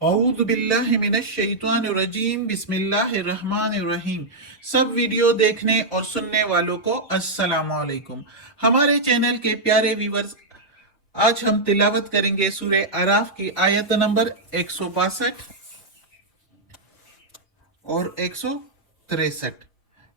औज़ु बिल्लाहि मिनश शैतानिर रजीम बिस्मिल्लाहिर्रहमानिर्रहीम। सब वीडियो देखने और सुनने वालों को अस्सलाम वालेकुम। हमारे चैनल के प्यारे व्यूवर्स, आज हम तिलावत करेंगे सूरह अराफ की आयत नंबर 162 और 163,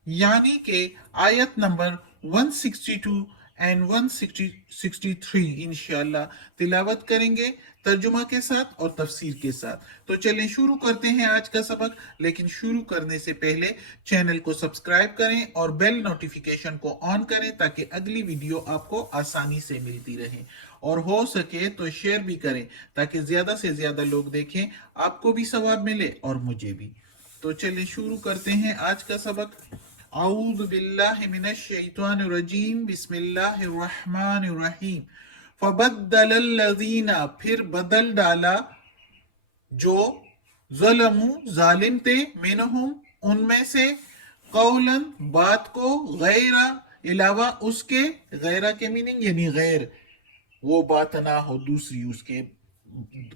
यानी कि आयत नंबर 162 एंड 163 इंशाल्लाह तिलावत करेंगे तर्जुमा के साथ और तफसीर के साथ। तो चलें शुरू करते हैं आज का सबक। लेकिन शुरू करने से पहले चैनल को सब्सक्राइब करें और बेल नोटिफिकेशन को ऑन करें ताकि अगली वीडियो आपको आसानी से मिलती रहे, और हो सके तो शेयर भी करें ताकि ज्यादा से ज्यादा लोग देखें, आपको भी सवाब मिले और मुझे भी। तो चलिए शुरू करते हैं आज का सबक। आऊज़ु बिल्लाहि मिनश शैतानिर रजीम बिस्मिल्लाहिर्रहमानिर रहीम। फबद्दलल्लज़ीना, फिर बदल डाला जो ज़लमू जालिम थे, मिनहुम उनमें से, कौलन बात को, गैरा अलावा उसके, गैरा के मीनिंग यानी गैर वो बात ना हो दूसरी उसके,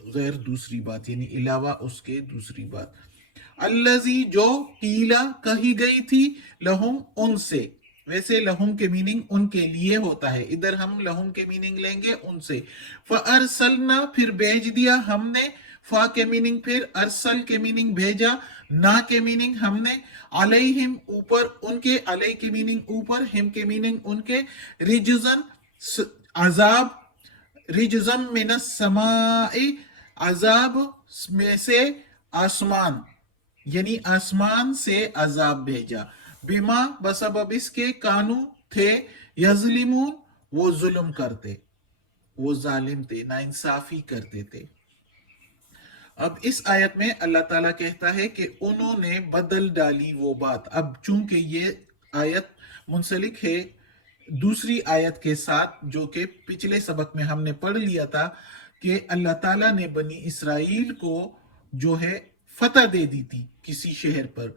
गैर दूसरी बात यानी अलावा उसके दूसरी बात। अल्लजी जो, कीला कही गई थी, लहुम उनसे। वैसे लहुम के मीनिंग उनके लिए होता है, इधर हम लहुम के मीनिंग लेंगे उनसे। फअरसलना फिर भेज दिया हमने, फा के मीनिंग फिर, अरसल के मीनिंग भेजा, ना के मीनिंग हमने, अलैहिम ऊपर उनके, अलै के मीनिंग ऊपर, हिम के मीनिंग उनके, रिजुजन अजाब, रिजुजम मिनस समाई अजाब में से, आसमान यानी आसमान से अजाब भेजा, बिमा बसबब इसके, कानू थे, यजलिमून वो जुल्म करते, वो जालिम थे, नाइंसाफी करते थे। अब इस आयत में अल्लाह ताला कहता है कि उन्होंने बदल डाली वो बात। अब चूंकि ये आयत मुंसलिक है दूसरी आयत के साथ जो कि पिछले सबक में हमने पढ़ लिया था कि अल्लाह ताला ने बनी इसराइल को जो है फतह दे दी थी किसी शहर पर,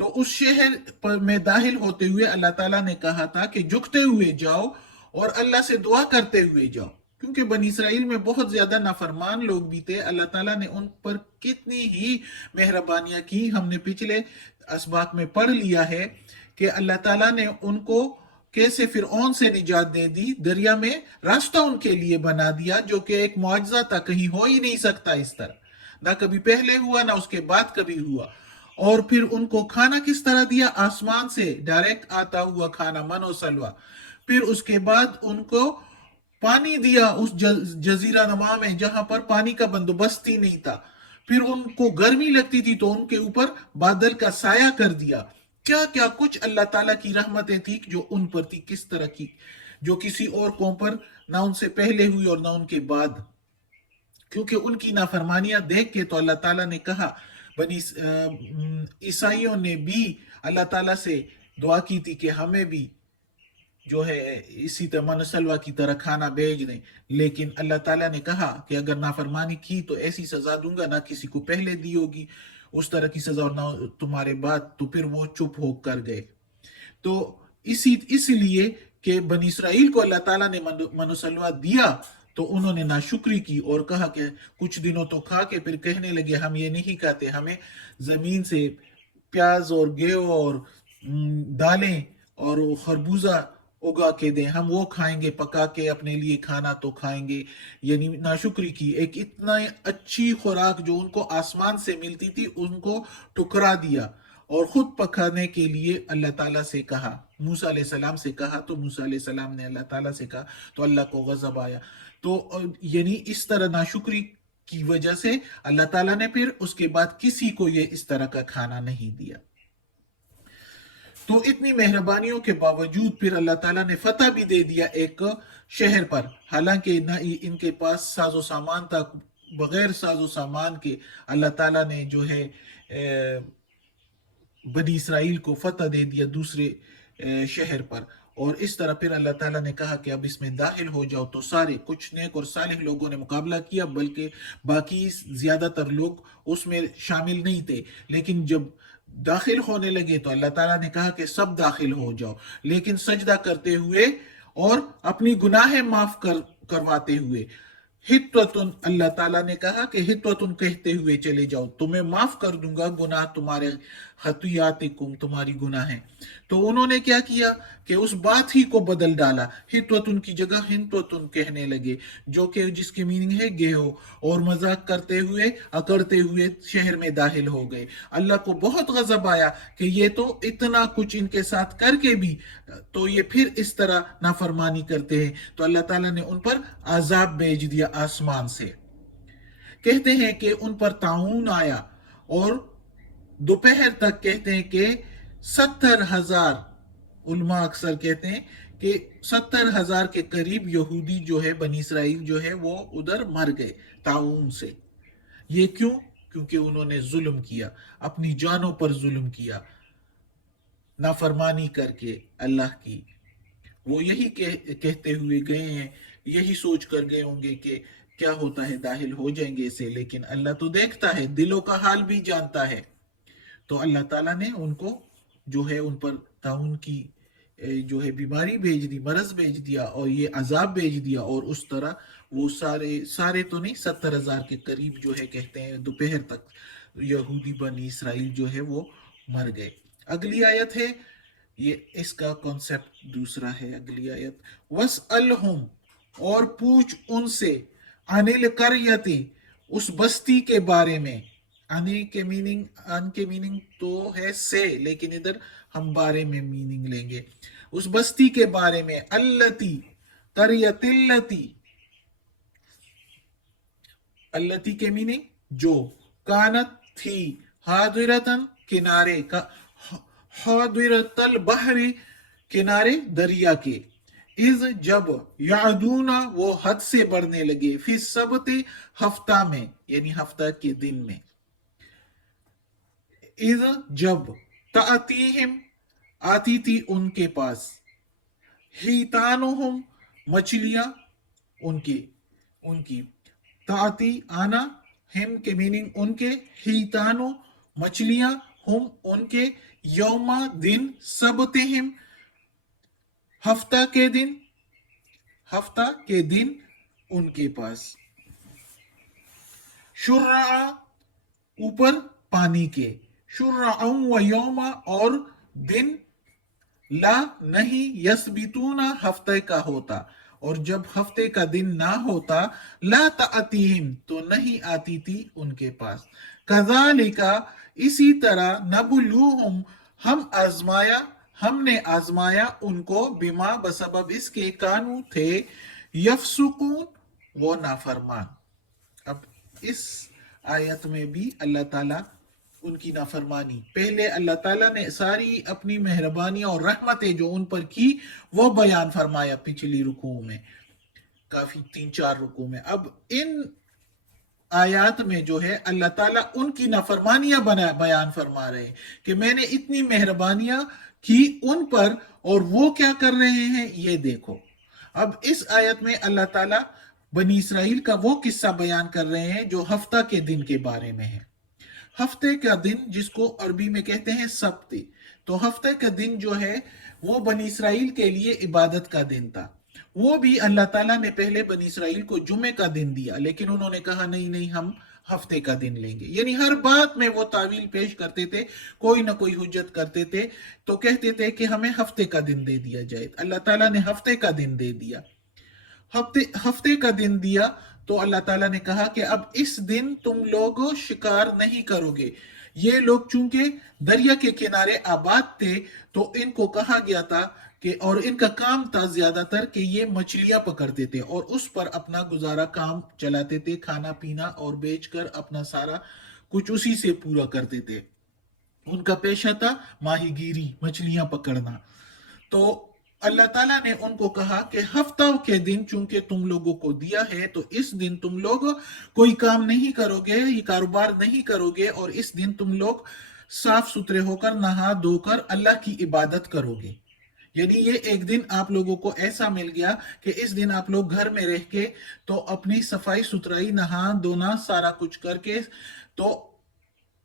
तो उस शहर पर में दाखिल होते हुए अल्लाह ताला ने कहा था कि झुकते हुए जाओ और अल्लाह से दुआ करते हुए जाओ, क्योंकि बनी इसराइल में बहुत ज्यादा नाफरमान लोग भी थे। अल्लाह ताला ने उन पर कितनी ही मेहरबानियां की, हमने पिछले असबाक में पढ़ लिया है कि अल्लाह ताला ने उनको कैसे फिरौन से निजात दे दी, दरिया में रास्ता उनके लिए बना दिया, जो कि एक मुआजिजा था, कहीं हो ही नहीं सकता इस तरह, ना कभी पहले हुआ ना उसके बाद कभी हुआ। और फिर उनको खाना किस तरह दिया, आसमान से डायरेक्ट आता हुआ खाना, मनो सलवा। फिर उसके बाद उनको पानी दिया उस जजीरा नमा में जहां पर पानी का बंदोबस्त ही नहीं था। फिर उनको गर्मी लगती थी तो उनके ऊपर बादल का साया कर दिया। क्या क्या कुछ अल्लाह ताला की रहमतें थी जो उन पर थी, किस तरह की, जो किसी और कौम पर ना उनसे पहले हुई और ना उनके बाद। क्योंकि उनकी नाफरमानियां देख के तो अल्लाह ताला ने कहा, बनी ईसाइयों ने भी अल्लाह ताला से दुआ की थी कि हमें भी जो है इसी तरह मनसलवा की तरह खाना भेज दें, लेकिन अल्लाह ताला ने कहा कि अगर नाफरमानी की तो ऐसी सजा दूंगा ना किसी को पहले दी होगी उस तरह की सजा और ना तुम्हारे बाद। तो फिर वो चुप होकर गए। तो इसलिए कि बनी इसराइल को अल्लाह ताला ने मनसलवा दिया तो उन्होंने नाशुक्री की और कहा कि कुछ दिनों तो खा के फिर कहने लगे हम ये नहीं खाते, हमें जमीन से प्याज और गेहूं और दालें और खरबूजा उगा के दें, हम वो खाएंगे, पका के अपने लिए खाना तो खाएंगे। यानी नाशुक्री की, एक इतना अच्छी खुराक जो उनको आसमान से मिलती थी उनको ठुकरा दिया और खुद पकाने के लिए अल्लाह ताला से कहा, मूसा अलैहि सलाम से कहा, तो मूसा अलैहि सलाम ने अल्लाह ताला से कहा तो अल्लाह को गजब आया। तो यानी इस तरह नाशुक्री की वजह से अल्लाह ताला ने फिर उसके बाद किसी को ये इस तरह का खाना नहीं दिया। तो इतनी मेहरबानियों के बावजूद फिर अल्लाह ताला ने फतह भी दे दिया एक शहर पर, हालांकि न इनके पास साजो सामान था, बगैर साजो सामान के अल्लाह ताला ने जो है बनी इसराइल को फतह दे दिया दूसरे शहर पर। और इस तरह फिर अल्लाह ताला ने कहा कि अब इसमें दाखिल हो जाओ। तो सारे कुछ नेक और सालिह लोगों ने मुकाबला किया, बल्कि बाकी ज्यादातर लोग उसमें शामिल नहीं थे। लेकिन जब दाखिल होने लगे तो अल्लाह ताला ने कहा कि सब दाखिल हो जाओ, लेकिन सजदा करते हुए और अपनी गुनाहें माफ करवाते हुए। हित्वतुन, अल्लाह ताला ने कहा कि हित्वतुन कहते हुए चले जाओ, तुम्हें माफ कर दूंगा गुनाह तुम्हारे, हतियातिकुम तुम्हारी गुनाह है। तो उन्होंने क्या किया कि उस बात ही को बदल डाला, हित्वतुन की जगह हिंतवतुन कहने लगे, जो कि जिसकी मीनिंग है गेहो, और मजाक करते हुए अकड़ते हुए शहर में दाखिल हो गए। अल्लाह को बहुत गजब आया कि ये तो इतना कुछ इनके साथ करके भी तो ये फिर इस तरह नाफरमानी करते हैं। तो अल्लाह ताला ने उन पर आजाब भेज दिया आसमान से। कहते हैं कि उन पर ताउन आया, और दोपहर तक कहते हैं कि 70,000, उलमा अक्सर कहते हैं कि 70,000 के करीब यहूदी जो है, बनी इसराइल जो है, वो उधर मर गए ताउन से। ये क्यों? क्योंकि उन्होंने जुल्म किया, अपनी जानों पर जुल्म किया, नाफरमानी करके अल्लाह की। वो यही कहते हुए गए हैं, यही सोच कर गए होंगे कि क्या होता है, दाखिल हो जाएंगे इसे, लेकिन अल्लाह तो देखता है, दिलों का हाल भी जानता है। तो अल्लाह ताला ने उनको जो है उन पर ताउन की जो है बीमारी भेज दी, मरज भेज दिया, और ये अजाब भेज दिया, और उस तरह वो सारे सारे तो नहीं, 70,000 के करीब जो है कहते हैं दोपहर तक यहूदी बनी इसराइल जो है वो मर गए। अगली आयत है, ये इसका कॉन्सेप्ट दूसरा है। अगली आयत, वस अलहुम, और पूछ उनसे, अनिल करियति, उस बस्ती के बारे में। अन के मीनिंग तो है से, लेकिन इधर हम बारे में मीनिंग लेंगे। उस बस्ती के बारे में, अल्लती, करियतिल्लती, अल्लती के मीनिंग जो, कानत थी, हादिरतन किनारे का, हादिरतल बहरी किनारे दरिया के, इज जब, यादूना वो हद से बढ़ने लगे, फिर सबते हफ्ता में, यानी हफ्ता के दिन में, इज जब, तातीहिम आती थी उनके पास, हितानुहुम मछलियां उनकी उनकी, ताती आना, हिम के मीनिंग उनके, हितानु मछलियां, हुम उनके, यौमा दिन, सबतिहिम हफ्ता के दिन, हफ्ता के दिन उनके पास, शुर्रा ऊपर पानी के, शुर्रा व यौमा और दिन, ला नहीं, यसबितूना हफ्ते का होता, और जब हफ्ते का दिन ना होता, ला तातीहिम तो नहीं आती थी उनके पास, कज़ालिका इसी तरह, नबलूहुम हम आजमाया, हमने आजमाया उनको, बिमा बसबब इसके, कानू थे, यफसुकून वो नाफरमान। अब इस आयत में भी अल्लाह ताला उनकी नाफरमानी, पहले अल्लाह ताला ने सारी अपनी मेहरबानी और रहमतें जो उन पर की वो बयान फरमाया पिछली रुकू में, काफी 3-4 रुकू में। अब इन आयात में जो है अल्लाह ताला उनकी नाफरमानियां बयान फरमा रहे हैं कि मैंने इतनी मेहरबानियां की उन पर, और वो क्या कर रहे हैं ये देखो। अब इस आयत में अल्लाह ताला बनी इसराइल का वो किस्सा बयान कर रहे हैं जो हफ्ता के दिन के बारे में है। हफ्ते का दिन जिसको अरबी में कहते हैं सब्त, तो हफ्ते का दिन जो है वो बनी इसराइल के लिए इबादत का दिन था। वो भी अल्लाह ताला ने पहले बनी इसराइल को जुमे का दिन दिया, लेकिन उन्होंने कहा नहीं नहीं हम हफ्ते का दिन लेंगे, यानी हर बात में वो तावील पेश करते थे, कोई ना कोई हुज्जत करते थे, तो कहते थे कि हमें हफ्ते का दिन दे दिया जाए। अल्लाह ताला ने हफ्ते का दिन दे दिया, हफ्ते का दिन दिया, तो अल्लाह ताला ने कहा कि अब इस दिन तुम लोग शिकार नहीं करोगे। ये लोग चूंकि दरिया के किनारे आबाद थे, तो इनको कहा गया था कि, और इनका काम था ज्यादातर कि ये मछलियां पकड़ते थे और उस पर अपना गुजारा काम चलाते थे, खाना पीना और बेचकर अपना सारा कुछ उसी से पूरा करते थे। उनका पेशा था माहीगीरी, मछलियां पकड़ना। तो अल्लाह ताला ने उनको कहा कि हफ्ता के दिन चूंकि तुम लोगों को दिया है, तो इस दिन तुम लोग कोई काम नहीं करोगे, ये कारोबार नहीं करोगे, और इस दिन तुम लोग साफ सुथरे होकर नहा धोकर अल्लाह की इबादत करोगे। यानी ये एक दिन आप लोगों को ऐसा मिल गया कि इस दिन आप लोग घर में रह के तो अपनी सफाई सुथराई, नहा धोना सारा कुछ करके तो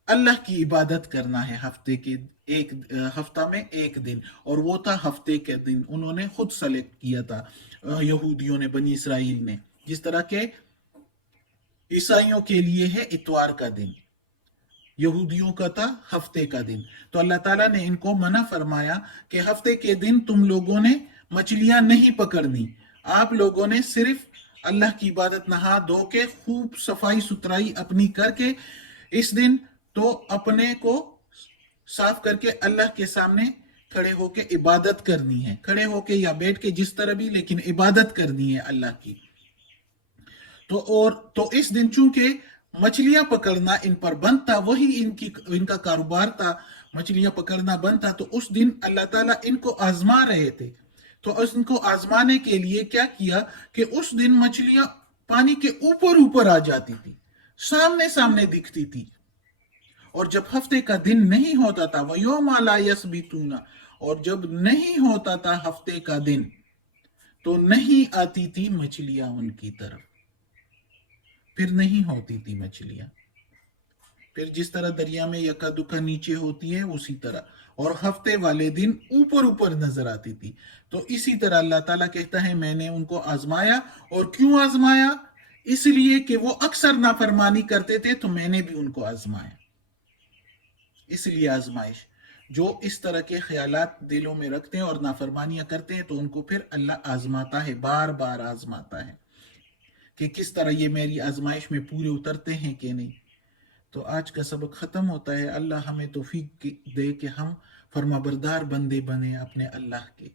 अल्लाह की इबादत करना है हफ्ते के एक हफ्ता में एक दिन, और वो था हफ्ते के दिन। उन्होंने खुद सेलेक्ट किया था यहूदियों ने, बनी इसराइल ने, जिस तरह के ईसाइयों के लिए है इतवार का दिन, यहूदियों का था हफ्ते का दिन। तो अल्लाह ताला ने इनको मना फरमाया कि हफ्ते के दिन तुम लोगों ने मछलियां नहीं पकड़नी, आप लोगों ने सिर्फ अल्लाह की इबादत नहा धो के खूब सफाई सुथराई अपनी करके इस दिन तो अपने को साफ करके अल्लाह के सामने खड़े होके इबादत करनी है, खड़े होके या बैठ के जिस तरह भी, लेकिन इबादत करनी है अल्लाह की। तो इस दिन चूंकि मछलियां पकड़ना इन पर बंद था, वही इनका कारोबार था, मछलियां पकड़ना बंद था, तो उस दिन अल्लाह ताला इनको आजमा रहे थे। तो इनको आजमाने के लिए क्या किया कि उस दिन मछलियां पानी के ऊपर ऊपर आ जाती थी, सामने सामने दिखती थी। और जब हफ्ते का दिन नहीं होता था, वयोमा ला यसबितूना, और जब नहीं होता था हफ्ते का दिन, तो नहीं आती थी मछलियां उनकी तरफ, फिर नहीं होती थी मछलियां, फिर जिस तरह दरिया में यका दुका नीचे होती है उसी तरह, और हफ्ते वाले दिन ऊपर ऊपर नजर आती थी। तो इसी तरह अल्लाह ताला कहता है मैंने उनको आजमाया। और क्यों आजमाया? इसलिए कि वो अक्सर नाफरमानी करते थे, तो मैंने भी उनको आजमाया, इसलिए आजमाइश। जो इस तरह के ख्यालात दिलों में रखते हैं और नाफरमानियां करते हैं, तो उनको फिर अल्लाह आजमाता है, बार बार आजमाता है कि किस तरह ये मेरी आजमाइश में पूरे उतरते हैं कि नहीं। तो आज का सबक ख़त्म होता है। अल्लाह हमें तौफीक दे कि हम फरमाबरदार बंदे बने अपने अल्लाह के।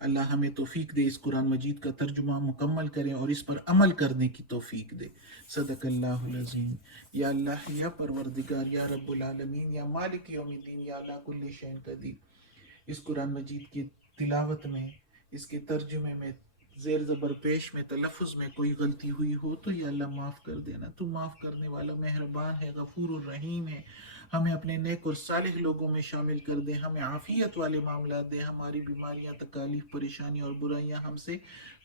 अल्लाह हमें तौफीक दे, इस कुरान मजीद का तर्जुमा मुकम्मल करें और इस पर अमल करने की तौफीक दे। सदकल्लाहुल अज़ीम। या अल्लाह, या परवरदिगार, या रब्बुल आलमीन, या मालिक यौमिद्दीन, या अला कुल्ली शैइन कदीर। इस कुरान मजीद की तिलावत में, इसके तर्जुमे में, जेर ज़बर पेश में, तलफ़ुज़ में कोई गलती हुई हो तो या अल्लाह माफ़ कर देना। तू माफ़ करने वाला मेहरबान है, गफूर रहीम है। हमें अपने नेक और सालिह लोगों में शामिल कर दे, हमें आफियत वाले मामला दे, हमारी बीमारियां, तकालीफ, परेशानी और बुराइयां हमसे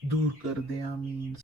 दूर कर दे। आमीन।